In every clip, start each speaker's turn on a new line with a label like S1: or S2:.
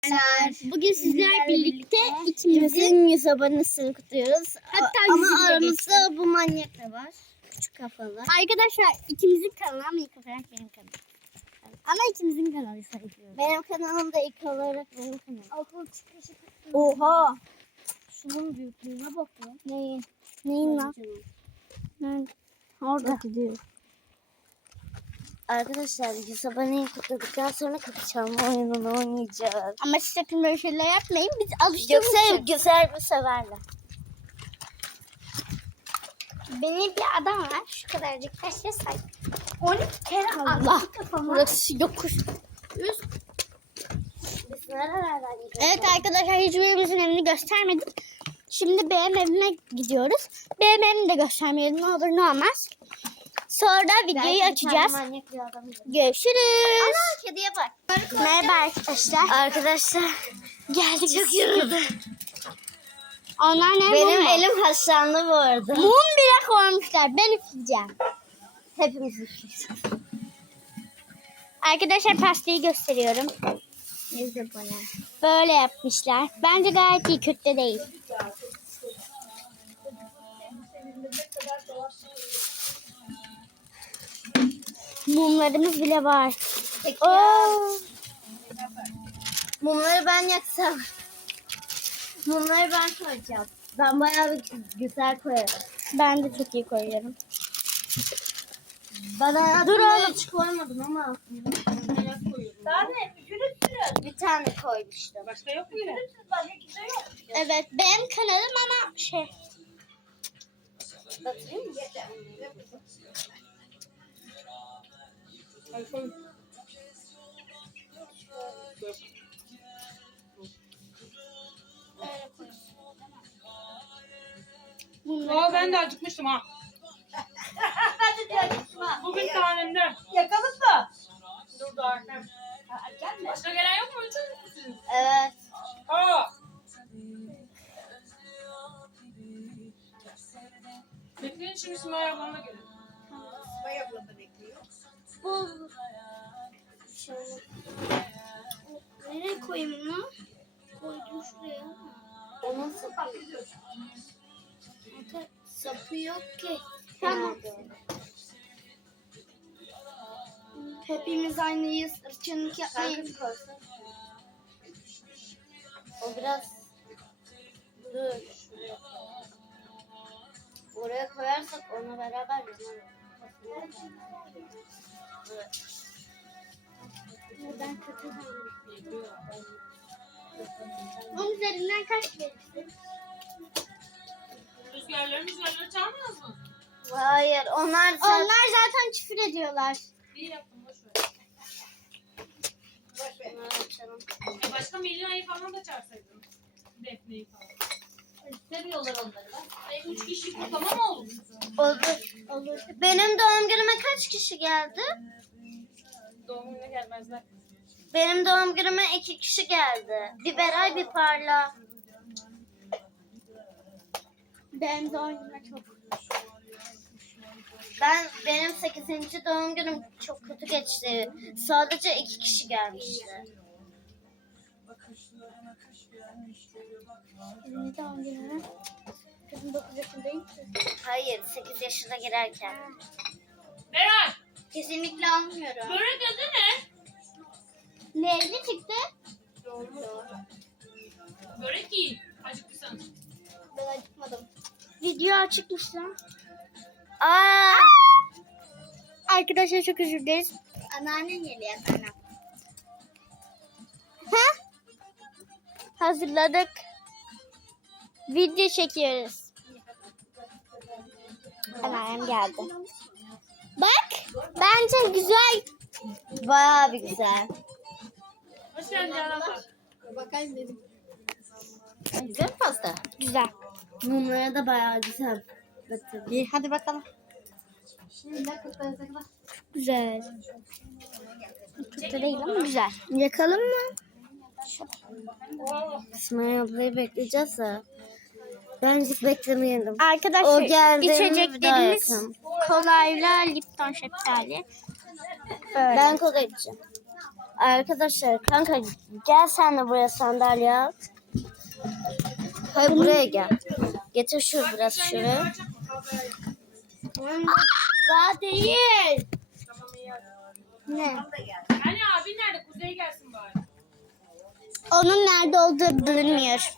S1: Bugün sizler birlikte ikimizin 100 abonesini kutluyoruz.
S2: Hatta
S1: ama aramızda bu manyak da var. Küçük kafalı.
S2: Arkadaşlar ikimizin kanalı ama ilk olarak benim kanalım. Ama ikimizin kanalı sayılıyor.
S1: Benim kanalım da ilk olarak benim kanalım.
S2: Okul çıkışı.
S1: Oha!
S2: Şunun büyüklüğüne bak ya.
S1: Neyi?
S2: Neyin lan?
S1: Nerede?
S2: Orada.
S1: Gidiyor. Arkadaşlar 100 aboneyi kutladıktan sonra kapı çalma oyununu oynayacağız.
S2: Ama siz sakın böyle şeyler yapmayın. Biz alıştığımız
S1: Yoksa
S2: için.
S1: güzel bir severler.
S2: Benim bir adam var. Şu kadarcık taşla say. 12 kere
S1: Allah!
S2: attı kafama.
S1: Burası yokuş. Biz nerelerden gidiyoruz?
S2: Evet arkadaşlar hiçbirimizin evini göstermedik. Şimdi benim evime gidiyoruz. Benim evimi de göstermeyelim ne olur ne olmaz. Sonra videoyu açacağız. Görüşürüz.
S1: Ana kediye bak.
S2: Merhaba arkadaşlar.
S1: Arkadaşlar
S2: Geldik.
S1: çok yoruldum.
S2: Onlar ne?
S1: Benim
S2: Mum mu?
S1: elim haşlandı bu arada.
S2: Mum bile koymuşlar. Ben üfleyeceğim.
S1: Hepimiz üfleyeceğiz.
S2: Arkadaşlar pastayı gösteriyorum. Böyle yapmışlar. Bence gayet iyi, kötü de değil. Mumlarımız bile var.
S1: Peki
S2: Oo.
S1: ya, mumları ben yaksam. Mumları ben koyacağım. Ben bayağı bir güzel koyarım.
S2: Ben de çok iyi koyuyorum.
S1: Bana
S2: Dur oğlum.
S1: hiç koymadım ama.
S3: Tane ücretsiz.
S1: Bir tane koymuştum.
S3: Başka yok mu ücretsiz? Başka kimse yok.
S2: Evet benim kanalım ama
S1: Batırayım mı?
S3: Aa, ben de acıkmıştım ha.
S1: Ben de diyorum.
S3: Bugün tanemde. Yakalım mı? Dur da annem. Başka gelen yok mu? Üçüncü müsünüz?
S1: Evet.
S3: Aa. Bekleyin şimdi Simay ablamla gelin. Simay ablam da bekliyor.
S2: bu nereye koyayım bunu? Koydum şuraya.
S1: Onun sapı.
S2: Sapı yok ki.
S1: Tamam.
S2: Hepimiz aynıyız. Irkçılık
S1: Sen
S2: yapmayın.
S1: kız koysun. O biraz dur. Şuraya. Oraya koyarsak onu beraber yanarız. Evet.
S2: Ben kötü Onun üzerinden kaç verirsin?
S3: Rüzgarları çalmıyoruz mu?
S1: Hayır, onlar
S2: Onlar zaten küfür ediyorlar.
S3: İyi yaptın, boş ver.
S1: Onları açalım.
S3: Başka Melina'yı falan da çağırsaydın. Defne'yi falan. İstemiyorlar onları da. 3 kişi kutlama mı olur?
S1: Olur. Benim doğum günüme kaç kişi geldi?
S3: Doğum gününe gelmezler.
S1: Benim doğum günüme 2 kişi geldi. Bir Beray, bir Parla.
S2: Benim de oyunuma çok.
S1: Benim 8. doğum günüm çok kötü geçti. Sadece 2 kişi gelmişti.
S2: Benim doğum günüme. Kızım 9 yaşındayım.
S1: Hayır, 8 yaşına girerken.
S3: Beray!
S2: Kesinlikle almıyorum.
S3: Börek adı ne?
S2: Neyli çıktı?
S3: Börek yiyin. Acıktıysan.
S2: Ben acıkmadım. Video açıkmış lan.
S1: Aa!
S2: Arkadaşlar çok özür dileriz. Anneannen geliyor anneannem. Ha? Hazırladık. Video çekiyoruz. Anneannem geldi. Bak. Bence güzel.
S1: Bayağı bir güzel.
S3: Hoş geldin Canan bak.
S2: Bakayım dedim.
S1: Güzel pasta.
S2: Güzel.
S1: Mumlara da bayağı güzel.
S2: İyi hadi bakalım. Güzel. Çok da değil ama güzel. Yakalım mı?
S1: İsmail ablayı bekleyeceğiz de. Bence beklemeyelim.
S2: Arkadaşlar
S1: O geldi,
S2: içeceklerimiz
S1: bir daha yakın.
S2: kolayla Lipton şeftali. Böyle.
S1: Ben kola içeceğim. Arkadaşlar kanka gel sen de buraya sandalye al. Hayır buraya gel. Getir şu biraz şuraya. Daha değil. Ne?
S3: Hani abi nerede? Kuzey gelsin bari.
S2: Onun nerede olduğu bilinmiyor.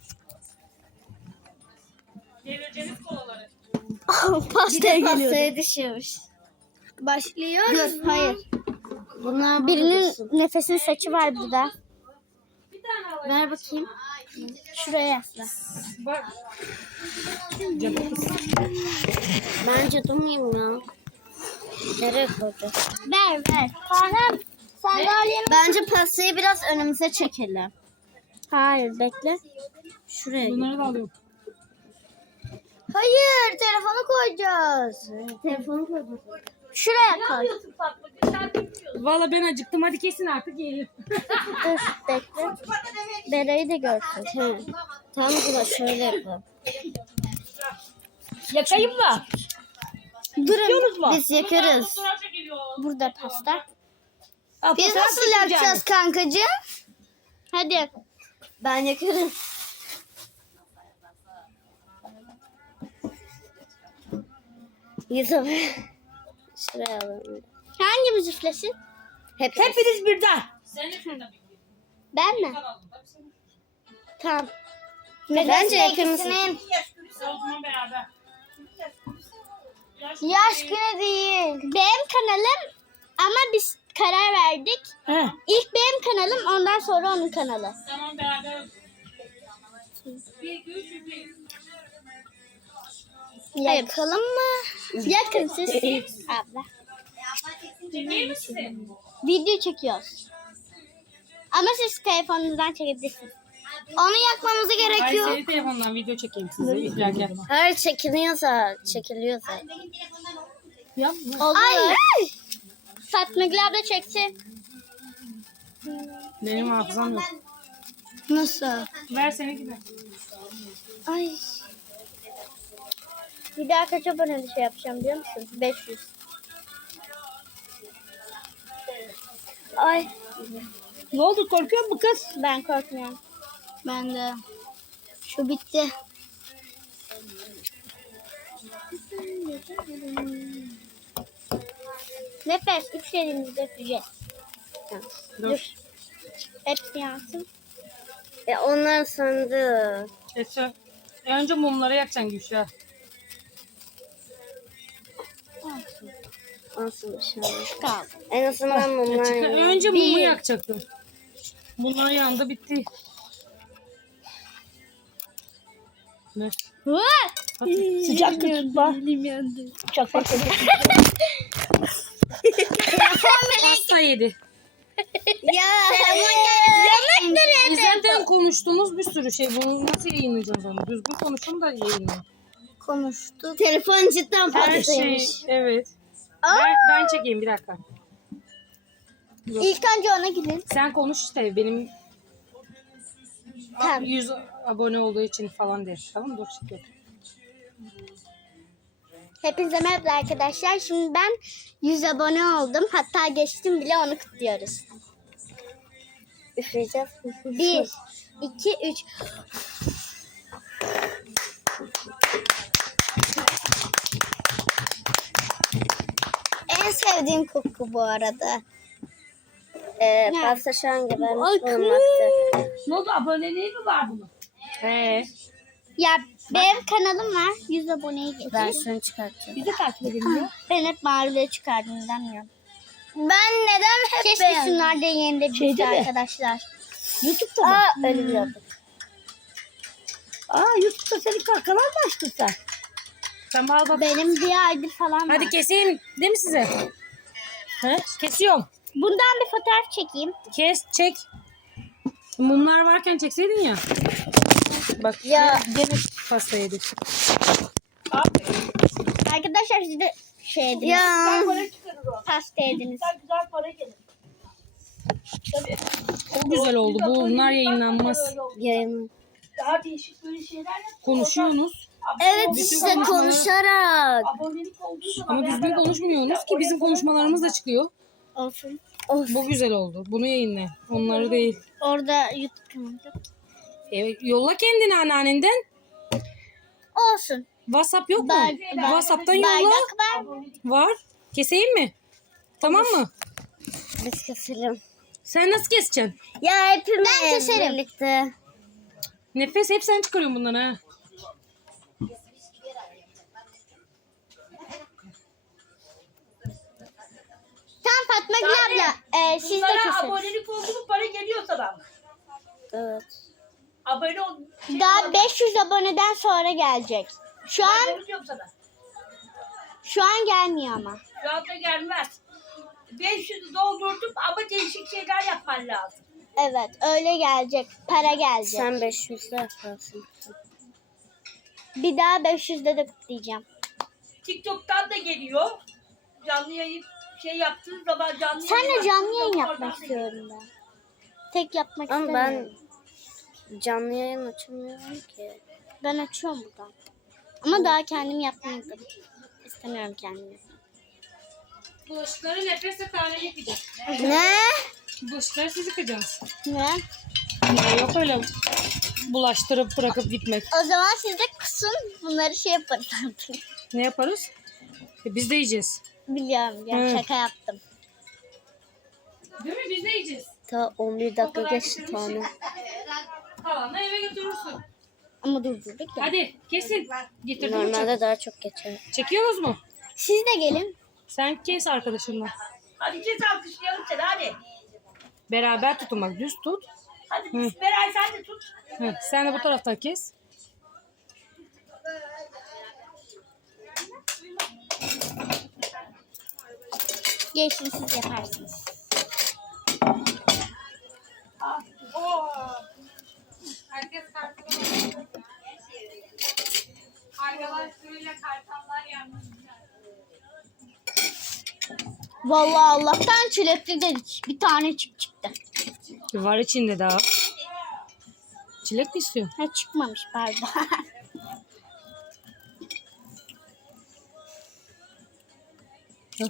S3: Devireceğiniz kolaları.
S2: Pastaya geliyor.
S1: Pastaya düşüyormuş.
S2: Başlıyoruz.
S1: Hayır. Bunlar
S2: Birinin
S1: burada.
S2: nefesinin saçı var burada.
S3: Bir tane alayım.
S1: Ver bakayım.
S2: Şuraya yasla.
S3: Bak.
S1: Bence durmayayım ya. Nereye koyacağız?
S2: Ver. Farhem sandalyemi.
S1: Bence pastayı biraz önümüze çekelim.
S2: Hayır bekle.
S1: Şuraya.
S3: Bunları da alıyorum.
S2: Hayır telefonu koyacağız.
S1: Telefonu koyacağız.
S2: Şuraya
S3: Ne
S2: koy.
S3: alıyorsun tatlı? Güzel bilmiyorsun. Valla ben acıktım. Hadi kesin artık yiyelim.
S2: Dur bekle. Bera'yı da görsün.
S1: He. Tam burada şöyle yapalım.
S3: Yakayım mı?
S2: Durun.
S1: Biz yakarız.
S3: Fotoğraf çekiliyor.
S2: Burada pasta.
S1: Biz nasıl yapacağız kankacığım?
S2: Hadi.
S1: Ben yakarım. Yusuf. Şuraya alalım.
S2: Hangimiz üflesin?
S1: Hepiniz birden.
S3: Sen de şurada bir.
S2: Ben mi?
S3: Alalım. Tabii sen.
S2: Tamam.
S1: Bence yakınız.
S2: ikisinin
S3: O zaman beraber.
S2: yaş günü değil. Benim kanalım ama biz karar verdik.
S1: He.
S2: İlk benim kanalım ondan sonra onun kanalı.
S3: Tamam beraber. 1, 2, 3, üfleyin.
S2: Yakalım mı? Yakın siz. Abla.
S3: Çekeyim mi size?
S2: Video çekiyoruz. Ama siz telefonunuzdan çekebilirsiniz. Onu yakmamıza gerek
S3: Hayır
S2: yok.
S3: senin telefondan video çekeyim size. Üflerken.
S1: Hayır çekiliyorsa.
S2: Olur. Ay. Fatma Gül abla çeksin.
S3: Benim hafızam yok.
S2: Nasıl?
S3: Ver seninki de.
S2: Ay. Bir daha kaç abone şey yapacağım biliyor musun? 500. Ay.
S1: Ne oldu korkuyor musun kız?
S2: Ben korkmuyorum. Ben de. Şu bitti. Nefes üflediğimizde üfleyeceğiz.
S3: Dur.
S2: Hepsi yansın.
S1: Onlar sandı.
S3: Esra. Önce mumları yakacaksın Gülşah.
S1: Nasıl bir şey?
S2: Kaldı.
S1: En azından mumlar.
S3: Önce mumu yakacaktım. Bunlar yandı bitti. Ne?
S1: Sıcak tutma. Çok fazla.
S3: Pasta yedi.
S1: Ya.
S3: Biz zaten konuştuğumuz bir sürü şey. Bunu nasıl yayınlayacağız onu? Düzgün konuşun da yayınlayın.
S1: Konuştu. Telefon cidden
S3: Her şey.
S1: fazlaymış.
S3: Evet. Ben çekeyim bir dakika.
S2: İlk önce ona gidin.
S3: Sen konuş işte benim
S2: Tamam.
S3: 100 abone olduğu için falan de. Tamam mı? Dur şimdi.
S2: Hepinize merhaba arkadaşlar. Şimdi ben 100 abone oldum. Hatta geçtim bile, onu kutluyoruz.
S1: Üfleyeceğiz.
S2: 1, 2, 3.
S1: En sevdiğim koku bu arada. Pasta şu an gebermiş
S2: Ay,
S1: bulunmakta.
S3: Ne oldu? Aboneliği mi var bunun? He.
S2: Ya benim kanalım var. 100 aboneyi geçti.
S1: Ben şunu çıkartacağım.
S3: Bizi takip edin.
S2: Ben hep mavileri çıkardım, bilmiyorum.
S1: Ben neden hep
S2: Keşke şunlar da yenilebilirdi arkadaşlar.
S1: YouTube'da mı? Öyle biliyordum.
S4: YouTube'da senin kanal mı açtın sen?
S3: Tamam al bak.
S2: Benim bir aydır falan var.
S3: Hadi keseyim. Değil mi size? He? Kesiyorum.
S2: Bundan bir fotoğraf çekeyim.
S3: Kes, çek. Mumlar varken çekseydin ya. Bak
S1: Ya.
S3: gene pasta yedik.
S2: Arkadaşlar siz de şey ediniz.
S1: Ya.
S2: Pasta ediniz.
S4: Güzel para gelir.
S3: Çok güzel oldu. Bunlar yayınlanmaz.
S1: Yayın.
S4: Daha değişik böyle şeyler yap.
S3: Konuşuyorsunuz.
S1: Evet
S3: Bütün
S1: işte
S3: konuşmaları-
S1: konuşarak.
S4: Abonelik olduğu zaman
S3: Ama düzgün konuşmuyorsunuz ki bizim konuşmalarımız da çıkıyor.
S1: Olsun.
S3: Bu güzel oldu. Bunu yayınla. Onları değil.
S2: Orada YouTube kanalı.
S3: Yolla kendini anneannenden.
S2: Olsun.
S3: WhatsApp yok mu? WhatsApp'tan yolla.
S2: Bardak var.
S3: Var. Keseyim mi? Tamam mı?
S1: Biz keselim.
S3: Sen nasıl keseceksin?
S1: Ya hepimiz
S2: Ben keserim.
S1: birlikte.
S3: Nefes hep sen çıkarıyorsun bunları ha.
S2: Tamam Fatma Gül abla. Siz de
S4: Bunlara
S2: kesin.
S4: abonelik oldu mu para geliyor sana.
S1: Evet.
S4: Abone ol.
S2: Daha 500 aboneden sonra gelecek.
S4: Ben diyorum sana.
S2: Şu an gelmiyor ama.
S4: Şu anda gelmez. 500'ü doldurdum ama değişik şeyler yapman lazım.
S2: Evet öyle gelecek. Para gelecek.
S1: Sen 500'de yaparsın.
S2: Bir daha 500'de de kutlayacağım.
S4: TikTok'tan da geliyor. Canlı yayın şey yaptığın zaman canlı
S2: Sen
S4: yayın
S2: de canlı yayın
S4: yaptığın zaman
S2: yapmak
S4: oradan da
S2: istiyorum ben. Tek yapmak
S1: Ama
S2: istemiyorum.
S1: ben canlı yayın açamıyorum ki.
S2: Ben açıyorum buradan. Ama daha kendim yapmayı istemiyorum kendim.
S3: Bulaşıkları nefesle tane yıkayacağız.
S1: Ne?
S3: Bulaşıkları siz yıkacaksınız.
S2: Ne?
S3: Yok öyle bulaştırıp bırakıp gitmek.
S2: O zaman siz de kısın bunları şey yaparız artık.
S3: Ne yaparız? Biz de yiyeceğiz.
S2: Biliyorum ya
S3: Evet.
S2: şaka yaptım.
S3: Değil mi? Biz de yiyeceğiz.
S1: Ta 11 dakika geçti tane.
S3: Kalanını eve götürürsün.
S2: Ama durdurduk ya.
S3: Hadi kesin. Getirdim uçak.
S1: Normalde daha çok geçer.
S3: Çekiyorsunuz mu?
S2: Siz de gelin.
S3: Sen kes arkadaşınla.
S4: Hadi kes alkışlayalım seni hadi.
S3: Beraber tutun bak, düz tut.
S4: Hadi
S3: Hı.
S4: Beray sen de tut.
S3: Hı, sen de bu taraftan kes.
S2: Geçin siz yaparsınız.
S3: Herkes kartını arkadaşlarıyla kartallar yanmış.
S2: Vallahi Allah'tan çilekli dedik. Bir tane çıktı.
S3: Var içinde daha. Çilek mi istiyor?
S2: Ha çıkmamış pardon.
S3: Hı.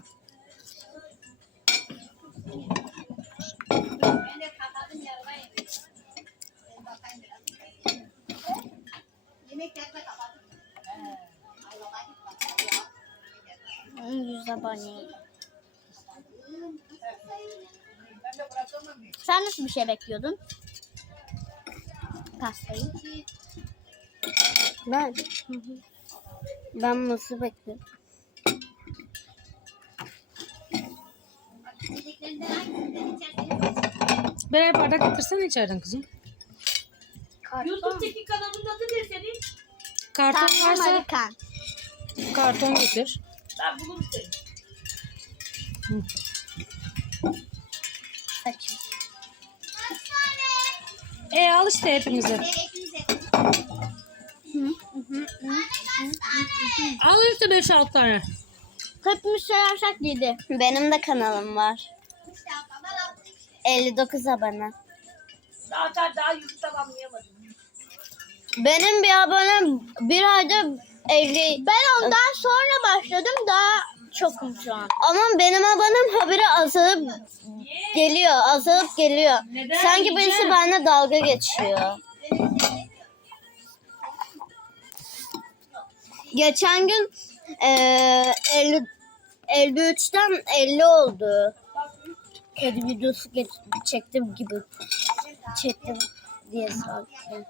S2: Hmm, 100 abone. Sen nasıl bir şey bekliyordun? Pastayı.
S1: Ben? Ben mısır bekliyorum.
S3: Birer bardak getirsene içeriden kızım.
S4: YouTube'daki kanalın adı ne senin?
S3: Karton
S2: Tamam
S3: varsa
S2: Amerikan.
S3: karton getir.
S4: Ben bulurum seni.
S2: Saçım.
S3: Al işte hepinize. Al işte 5-6 tane.
S2: Hepimiz sayarsak 7.
S1: Benim de kanalım var. 59 abone.
S4: Zaten daha yüz tamamlayamadım.
S1: Benim bir abonem bir ayda 50.
S2: Ben ondan sonra başladım daha çokum şu an.
S1: Ama benim abonem habire azalıp geliyor. Azalıp geliyor.
S3: Neden?
S1: Sanki birisi
S3: Yiyeceğim.
S1: benimle dalga geçiyor. Geçen gün 53'ten 50 oldu. Kedi videosu çektim gibi. Çektim diye sanki.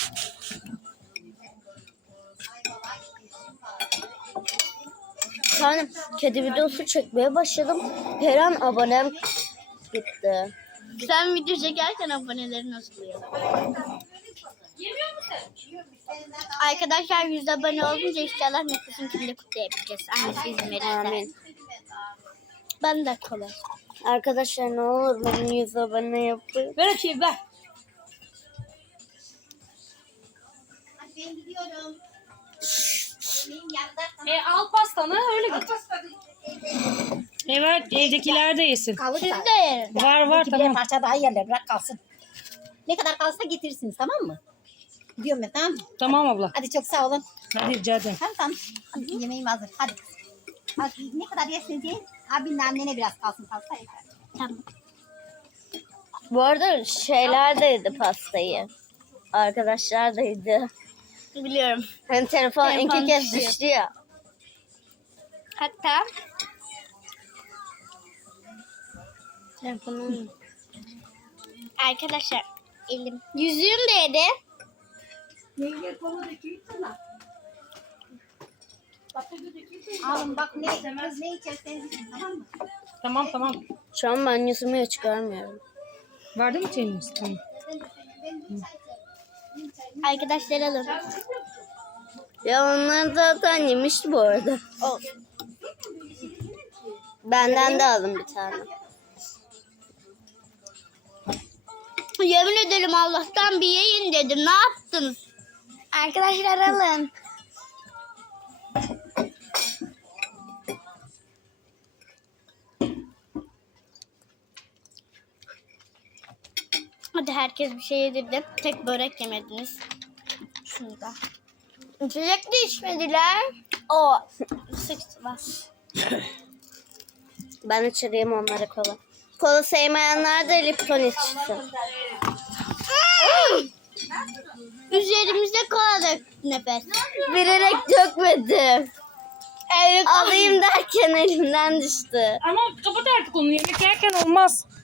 S1: Yani kedi videosu çekmeye başladım. Her an abonem gitti.
S2: Sen video çekerken abonelerin azalıyor.
S3: Yemiyor musun?
S2: Arkadaşlar 100 abone olunca inşallah nefesinkini de kutlayabileceğiz. Annesi izin verirse.
S1: Amin.
S2: Ben de kolay.
S1: Arkadaşlar ne olur benim 100 abone yapın.
S4: Ver açayım ver.
S3: Al pastanı öyle git. Evet evdekiler de yesin.
S2: Siz de yerin.
S3: Var
S5: Bir
S3: tamam.
S5: parça daha yerler bırak kalsın. Ne kadar kalsa getirirsiniz tamam mı? Diyorum ben tamam mı?
S3: Tamam abla.
S5: Hadi çok sağ olun.
S3: Hadi rica ederim.
S5: Tamam. Hadi yemeğim hazır. Hadi. Hadi ne kadar yersiniz yiyin. Abinle annene biraz kalsın kalsa yeter.
S2: Tamam.
S1: Bu arada şeyler de yedi pastayı. Arkadaşlar da yedi.
S2: Biliyorum.
S1: Hani telefon
S2: Telefon
S1: iki kez
S2: düşüyor.
S1: düştü ya.
S2: Hatta telefonum. Arkadaşlar elim. Yüzüğüm de yedi.
S4: Yenge kola dökeyim sana.
S5: Alın bak kız ne içerseniz için, tamam mı?
S3: Tamam.
S1: Şu an ben yüzümü hiç görmüyorum.
S3: Vardı mı çayımız? Tamam.
S2: Arkadaşlar alın.
S1: Ya onlar zaten yemişti bu arada.
S2: Olsun.
S1: Benden de alın bir tane.
S2: Yemin ederim Allah'tan bir yiyin dedim. Ne yaptın? Arkadaşlar alın. Hadi herkes bir şey yedirdi. Tek börek yemediniz. Şunu da. İçecek de içmediler. O sıçtılar.
S1: Ben içireyim onlara kola. Kola sevmeyenler de Lipton içsin.
S2: Üzerimizde kola döktü nefes.
S1: Bilerek dökmedim. Alayım derken elimden düştü.
S3: Ama kapat artık onu. Yemek yerken olmaz.